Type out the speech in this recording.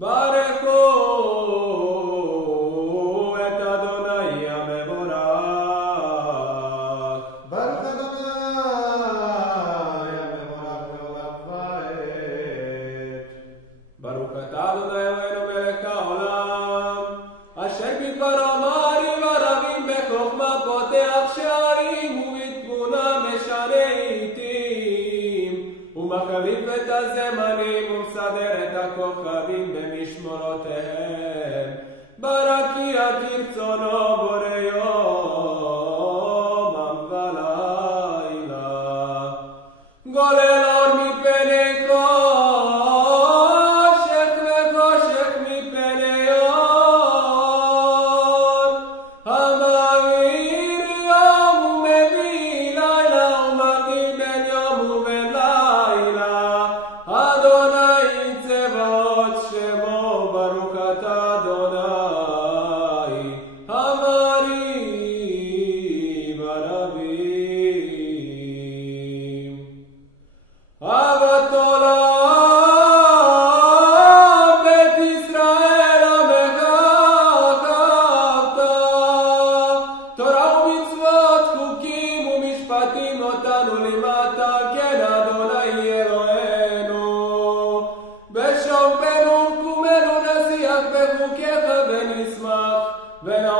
ברכו את אדוני המבורך. ברך אדוני המבורך לעולם ועד. ברוך אתה אדוני אלוהינו מלך העולם, אשר בדבר אמרים ורבים בחוכמה פותח שערים ובתבונה משנה עתים, ומחליף את הזמנים ומסדר את הכוכבים במשמורותיהם. ברקיע כרצונו בורא יומם ולילה. גולל אור מפני חושך וחושך מפני אור. המאיר יום ומביא לילה ומבדיל בין יום ובין לילה. אדוני צבאות שמו ברוך אתה אדוני המרים הרבים. אהבת עולם בית ישראל עמך אהבת. תורה ומצוות חוקים ומשפטים אותנו למטה, כן אדוני אלוהינו. בשוכבנו ובקומנו נשיח בחוקיך ונשמח ונעשה